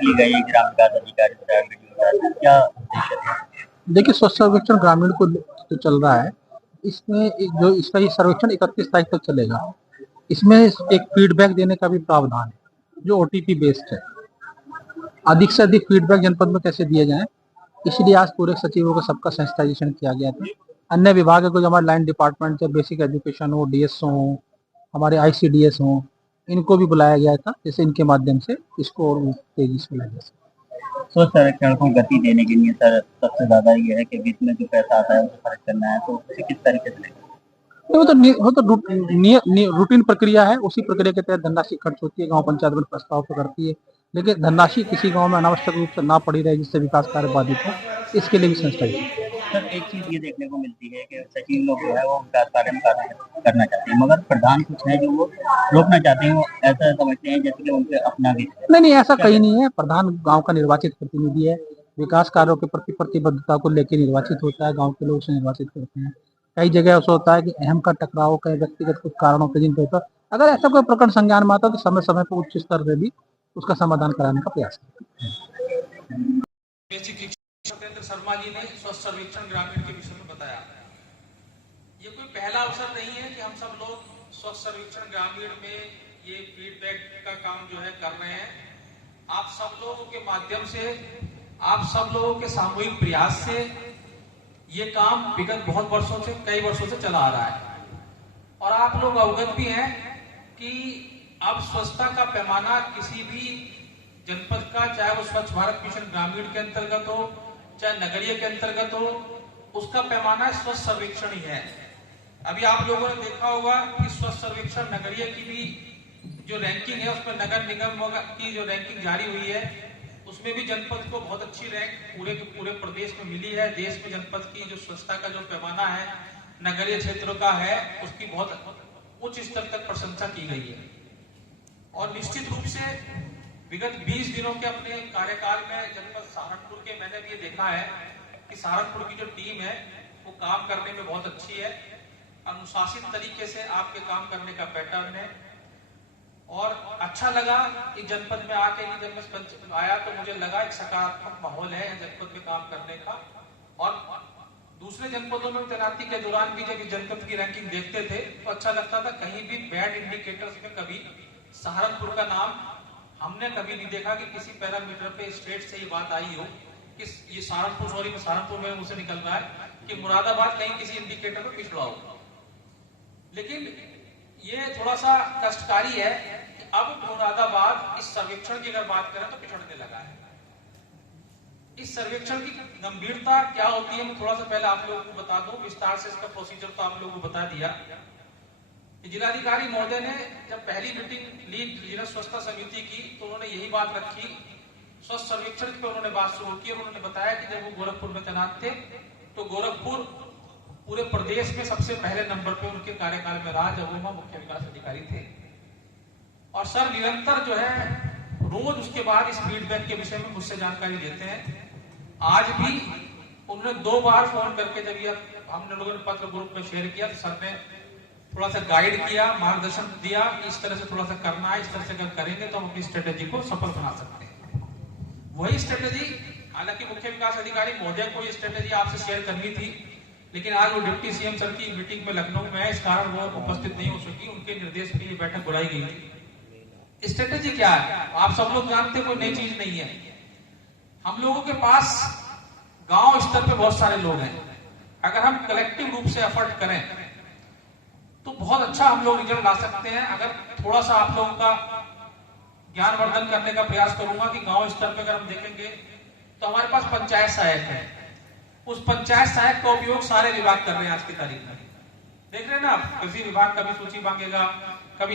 बैठक ली गई ग्राम विकास अधिकारी द्वारा वीडियो द्वारा, क्या उद्देश्य है? देखिए, स्वच्छ सर्वेक्षण ग्रामीण को जो चल रहा है, इसमें जो इसका ये सर्वेक्षण 31 तारीख तक चलेगा। इसमें एक फीडबैक देने का भी प्रावधान है जो ओटीपी बेस्ड है। अधिक से अधिक फीडबैक जनपद में कैसे दिए जाए, इसलिए आज पूरे सचिवों का सबका सेंसिटाइजेशन किया गया था। अन्य विभाग को जो हमारे लाइन डिपार्टमेंट है, बेसिक एजुकेशन हो, डीएस हो, हमारे आईसीडीएस हो, इनको भी बुलाया गया था, जैसे इनके माध्यम से इसको और तेजी से लाया जा सके। स्वच्छ सर्वेक्षण को गति देने के लिए सर सबसे ज्यादा ये है कि बीच में जो पैसा आता है उसे खर्च करना है, तो उसे किस तरीके से लेकर? वो तो रूटीन प्रक्रिया है। उसी प्रक्रिया के तहत धनराशि खर्च होती है, गांव पंचायत में प्रस्ताव तो करती है, लेकिन धनराशि किसी गांव में अनावश्यक रूप से ना पड़ी रहे जिससे विकास कार्य बाधित हो, इसके लिए भी संस्था है। सर एक चीज ये देखने को मिलती है कि सचिव लोग जो है वो विकास कार्य में करना चाहते हैं, मगर प्रधान कुछ है जो वो रोकना चाहते हैं, वो ऐसा समझते हैं जैसे कि उनके अपना भी नहीं, ऐसा कहीं नहीं है। प्रधान गांव का निर्वाचित प्रतिनिधि है, विकास कार्यों के प्रति प्रतिबद्धता को लेकर निर्वाचित होता है, गांव के लोग उसे निर्वाचित करते हैं। कई जगह ऐसा होता है कि अहम का टकराव कई व्यक्तिगत कुछ कारणों के जिन होता है, अगर ऐसा कोई प्रकरण संज्ञान में आता है तो समय समय पर उच्च स्तर से भी उसका समाधान कराने का प्रयास करते हैं। सत्येंद्र शर्मा जी ने स्वच्छ सर्वेक्षण ग्रामीण के विषय में बताया। ये कोई पहला अवसर नहीं है कि हम सब लोग स्वच्छ सर्वेक्षण ग्रामीण में ये फीडबैक का काम जो है कर रहे हैं। आप सब लोगों के माध्यम से, आप सब लोगों के सामूहिक प्रयास से ये काम विगत बहुत वर्षों से, कई वर्षों से चला आ रहा है। और आप लोग अवगत भी हैं कि अब स्वच्छता का पैमाना किसी भी जनपद का, चाहे वो स्वच्छ भारत मिशन ग्रामीण के अंतर्गत हो, चाहे नगरीय के अंतर्गत हो, उसका पैमाना स्वच्छ सर्वेक्षण ही है। अभी आप लोगों ने देखा होगा कि स्वच्छ सर्वेक्षण नगरीय की भी जो रैंकिंग है, उसमें नगर निगम की जो रैंकिंग जारी हुई है, उसमें भी जनपद को बहुत अच्छी रैंक पूरे के पूरे प्रदेश में मिली है। देश में जनपद की जो स्वच्छता का जो पैमाना है नगरीय क्षेत्रों का है, उसकी बहुत उच्च स्तर तक प्रशंसा की गई है। और निश्चित रूप से विगत 20 दिनों के अपने कार्यकाल में जनपद सहारनपुर के मैंने भी ये देखा है कि सहारनपुर की जो टीम है वो काम करने में बहुत अच्छी है। अनुशासित तरीके से आपके काम करने का पैटर्न है। और अच्छा लगा कि जनपद में आके जब मैं आया तो मुझे लगा एक सकारात्मक माहौल है जनपद में काम करने का। और दूसरे जनपदों में तैनाती के दौरान भी जब जनपद की रैंकिंग देखते थे तो अच्छा लगता था। कहीं भी बैड इंडिकेटर्स में कभी सहारनपुर का नाम हमने कभी नहीं देखा कि किसी पैरामीटर पे स्टेट से ये बात आई हो कि ये सहारनपुर में मुझसे निकल रहा है कि मुरादाबाद कहीं किसी इंडिकेटर में पिछड़ा हो। लेकिन ये थोड़ा सा कष्टकारी है कि अब मुरादाबाद इस सर्वेक्षण की अगर बात करें तो पिछड़ने लगा है। इस सर्वेक्षण की गंभीरता क्या होती है मैं थोड़ा सा पहले आप लोगों को बता दूं। विस्तार से इसका प्रोसीजर तो आप लोगों को बता दिया। जिलाधिकारी महोदय ने जब पहली मीटिंग ली जिला स्वच्छता समिति की तो उन्होंने यही बात रखी, स्वच्छ सर्वेक्षण पर उन्होंने बात शुरू की। उन्होंने बताया कि जब वो गोरखपुर में तैनात थे तो गोरखपुर पूरे प्रदेश में सबसे पहले नंबर पे उनके कार्यकाल में रहा जब वो मुख्य विकास अधिकारी थे। और सर निरंतर जो है रोज उसके बाद इस फीडबैक के विषय में मुझसे जानकारी देते हैं। आज भी उन्होंने 2 बार फोन करके जब ये हमने लोगों ने पत्र ग्रुप में शेयर किया तो सर ने थोड़ा सा गाइड किया, मार्गदर्शन दिया, इस तरह से थोड़ा सा करना है, इस तरह से अगर करेंगे तो हम अपनी स्ट्रेटेजी को सफल बना सकते हैं। वही स्ट्रेटेजी, हालांकि मुख्य विकास अधिकारी महोदय को ये स्ट्रेटेजी आपसे शेयर करनी थी, लेकिन आज वो डिप्टी सीएम सर की मीटिंग में लखनऊ में है, इस कारण वो उपस्थित नहीं हो सकी। उनके निर्देश में ये बैठक बुलाई गई थी। स्ट्रेटेजी क्या है आप सब लोग जानते, कोई नई चीज नहीं है। हम लोगों के पास गांव स्तर पे बहुत सारे लोग हैं। अगर हम कलेक्टिव रूप से एफर्ट करें तो बहुत अच्छा हम लोग रिजल्ट ला सकते हैं। अगर थोड़ा सा आप लोगों का ज्ञानवर्धन करने का प्रयास करूंगा कि गांव स्तर पर अगर हम देखेंगे तो हमारे पास पंचायत सहायक है। उस पंचायत सहायक का उपयोग सारे विभाग कर रहे हैं आज की तारीख में। देख रहे हैं ना आप, कृषि विभाग कभी सूची मांगेगा, कभी